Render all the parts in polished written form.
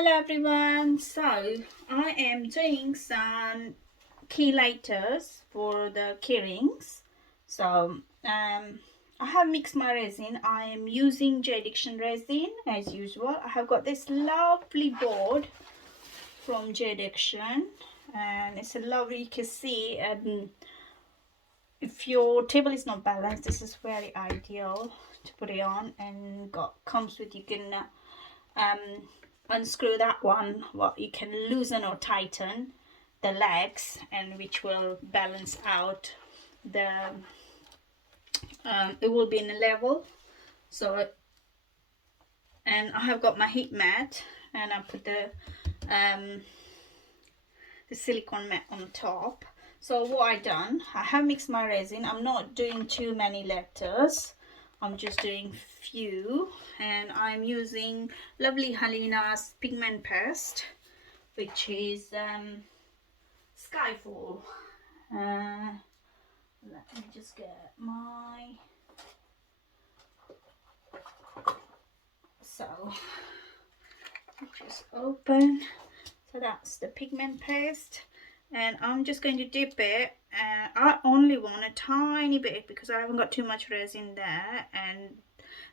Hello everyone, so I am doing some key lighters for the keyrings. I have mixed my resin. I am using J-Diction resin as usual. I have got this lovely board from J-Diction and it's a lovely, you can see if your table is not balanced, this is very ideal to put it on, and comes with, you can unscrew that one, what you can loosen or tighten the legs, and which will balance out the it will be in a level. So, and I have got my heat mat and I put the silicone mat on top. So what I done, I have mixed my resin. I'm not doing too many letters, I'm just doing few, and I'm using lovely Helena's pigment paste, which is Skyfall. Let me just get my, so just open. So that's the pigment paste, and I'm just going to dip it. I only want a tiny bit because I haven't got too much resin there, and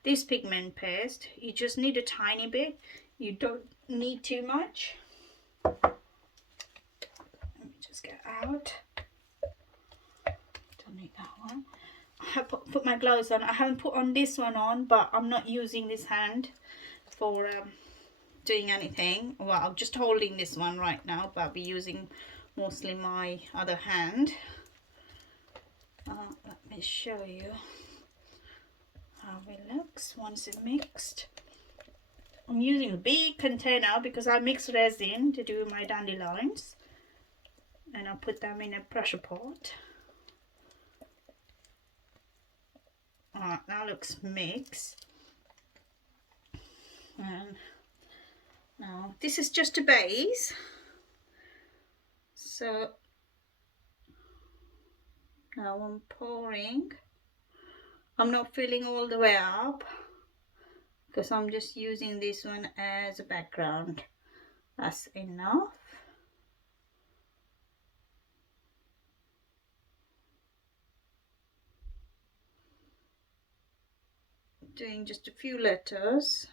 this pigment paste, you just need a tiny bit, you don't need too much. Let me just get out, don't need that one. I have put my gloves on. I haven't put on this one on, but I'm not using this hand for doing anything. Well, I'm just holding this one right now, but I'll be using mostly my other hand. Let me show you how it looks once it's mixed. I'm using a big container because I mix resin to do my dandelions, and I'll put them in a pressure pot. Alright, that looks mixed. And now this is just a base, so now I'm pouring. I'm not filling all the way up because I'm just using this one as a background. That's enough. Doing just a few letters.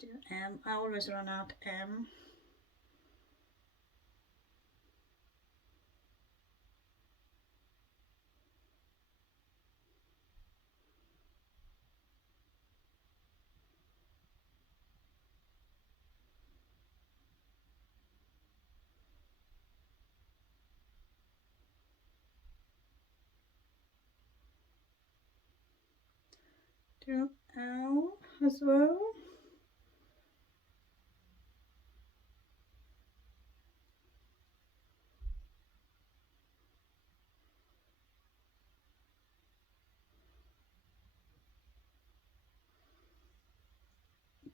Do M. I always run out M. Do L as well.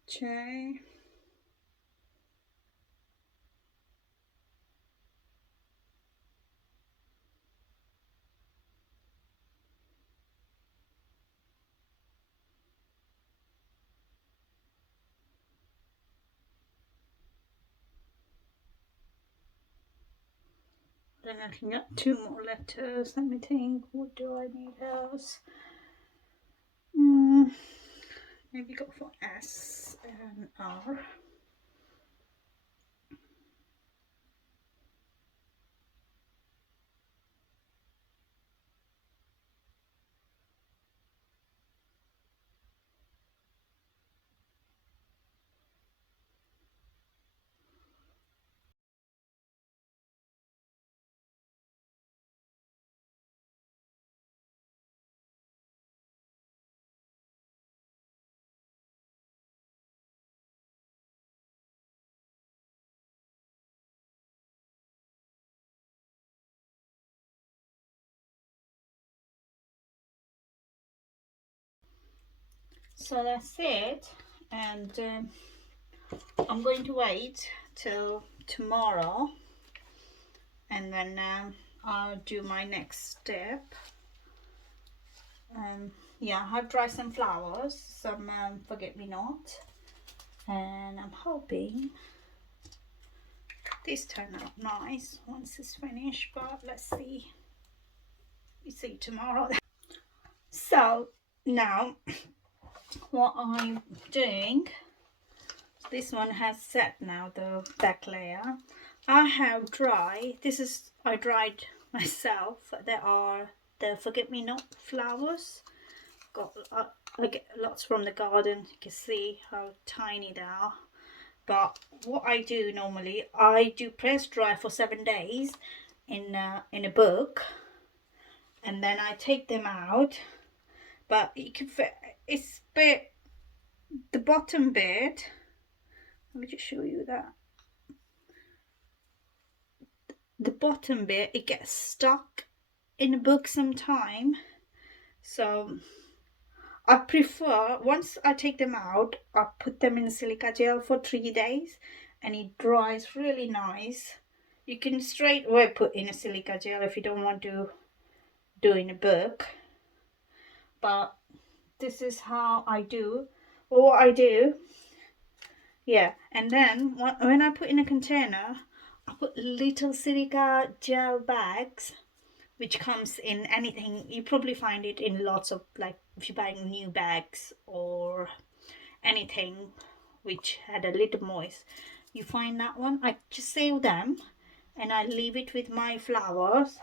J. Then I can get two more letters. Let me think, what do I need else? Maybe go for S and R. So that's it, and I'm going to wait till tomorrow, and then I'll do my next step. Yeah, I've dried some flowers, some forget-me-not, and I'm hoping this turn out nice once it's finished, but let's see. We see tomorrow. So now what I'm doing, this one has set now, the back layer. I have dried, I dried myself. There are the forget-me-not flowers. I get lots from the garden. You can see how tiny they are. But what I do normally, I do press dry for 7 days in a book, and then I take them out. But you can, it's bit, the bottom bit, let me just show you that. The bottom bit, it gets stuck in a book sometime. So I prefer, once I take them out, I put them in silica gel for 3 days, and it dries really nice. You can straight away put in a silica gel if you don't want to do in a book, but this is how I do. What I do, yeah, and then when I put in a container, I put little silica gel bags, which comes in anything. You probably find it in lots of, like if you're buying new bags or anything which had a little moist, you find that one. I just save them and I leave it with my flowers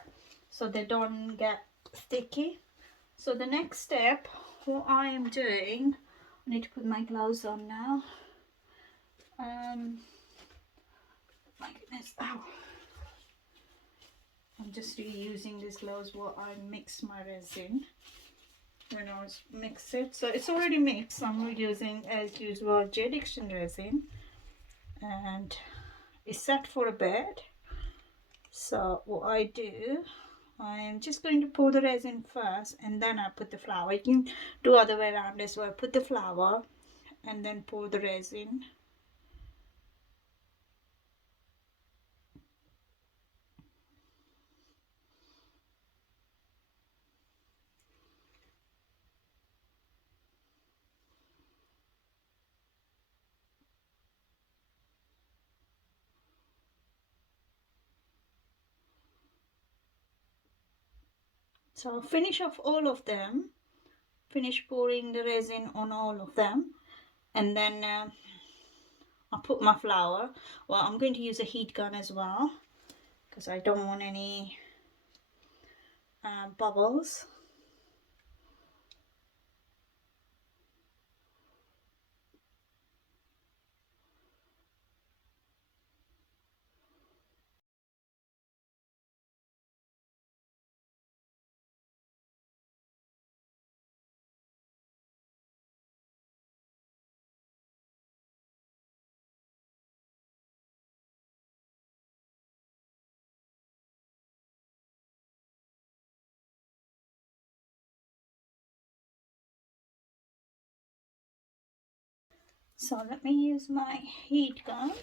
so they don't get sticky. So the next step, what I am doing, I need to put my gloves on now. My goodness, ow. I'm just reusing these gloves while I mix my resin. When I was mix it, so it's already mixed. I'm using as usual J Diction resin, and it's set for a bit. So what I do, I am just going to pour the resin first and then I put the flour. You can do other way around as well. Put the flour and then pour the resin. So I'll finish off all of them, finish pouring the resin on all of them, and then I'll put my flour. Well, I'm going to use a heat gun as well because I don't want any bubbles. So let me use my heat gun.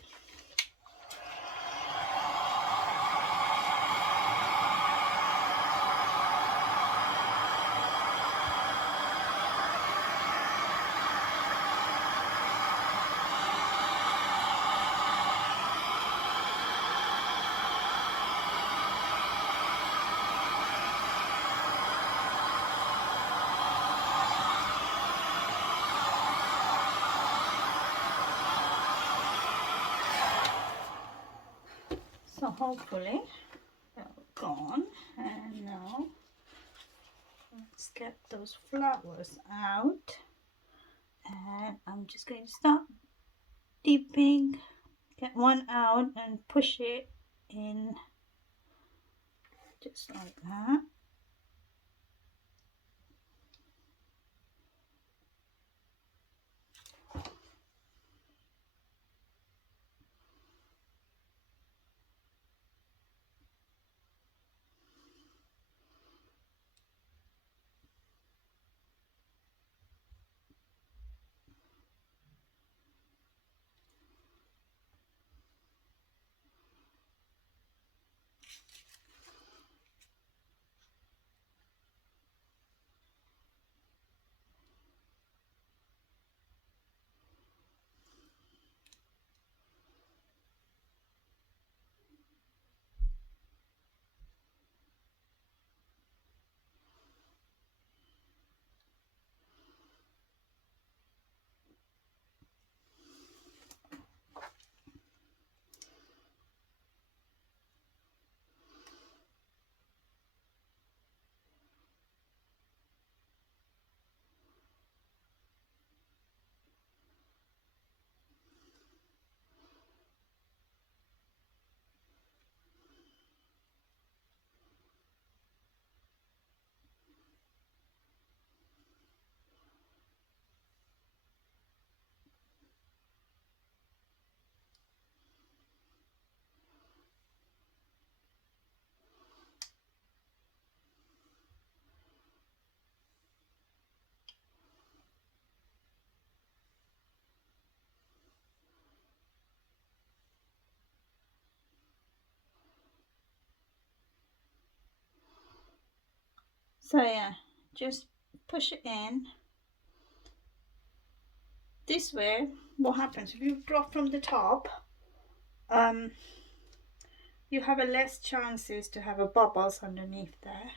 So hopefully they're gone, and now let's get those flowers out, and I'm just going to start dipping, get one out and push it in just like that. So yeah, just push it in. This way, what happens if you drop from the top, you have a less chances to have a bubbles underneath there.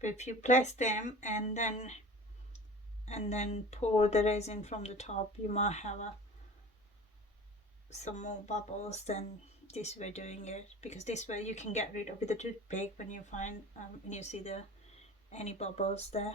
But if you place them and then pour the resin from the top, you might have some more bubbles than this way doing it, because this way you can get rid of with a toothpick when you find when you see any bubbles there.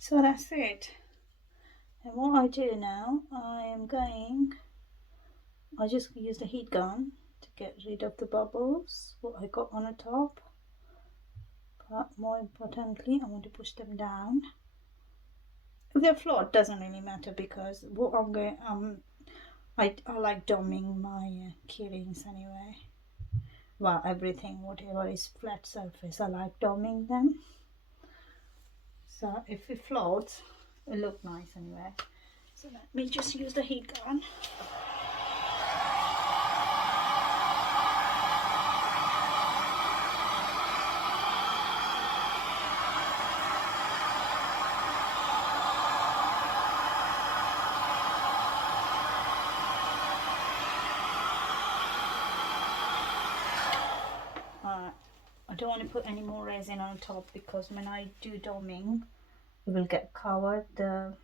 So that's it. And what I do now, I just use the heat gun to get rid of the bubbles what I got on the top. But more importantly, I want to push them down. If they're flat, doesn't really matter, because what I'm going I like doming my keyrings anyway. Well, everything, whatever is flat surface, I like doming them. So if it floats, it look nice anyway. So let me just use the heat gun. I don't want to put any more resin on top, because when I do doming, it will get covered. It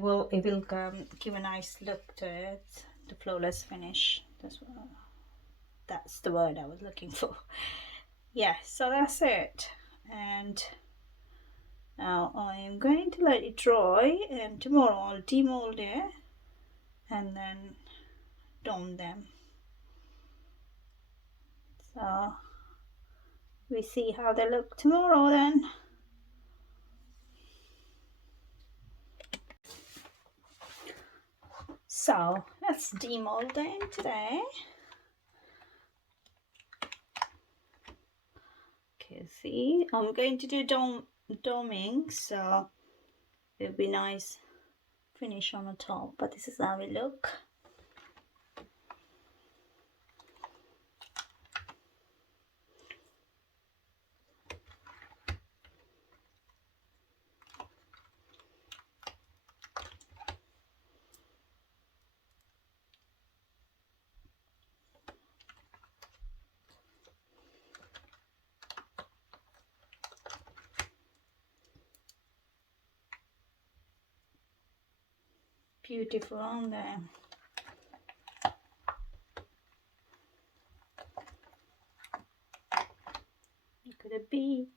will give a nice look to it, the flawless finish. That's the word I was looking for. Yeah, so that's it. And now I am going to let it dry, and tomorrow I'll demold it and then dome them. So we see how they look tomorrow then. So let's demold them today. Okay, see, I'm going to do doming, so it'll be nice finish on the top, but this is how it look. Beautiful on there. Look at the bee.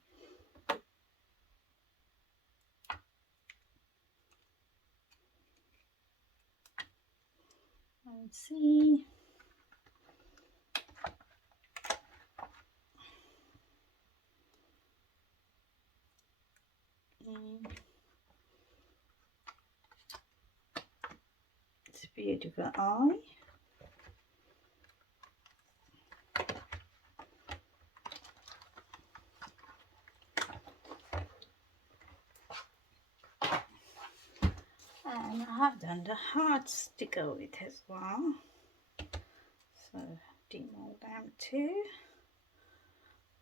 Let's see. It's a beautiful eye. I've done the hearts to go with as well, so demold them too.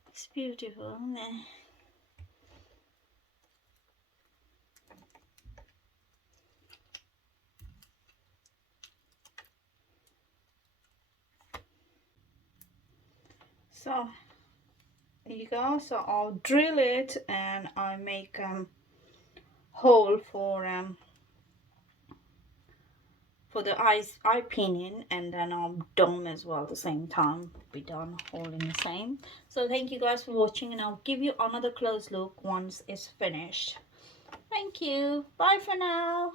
It's beautiful, isn't it? So there you go. So I'll drill it and I make hole for the eye pinion, and then I'll dome as well at the same time. Be done all in the same. So thank you guys for watching, and I'll give you another close look once it's finished. Thank you. Bye for now.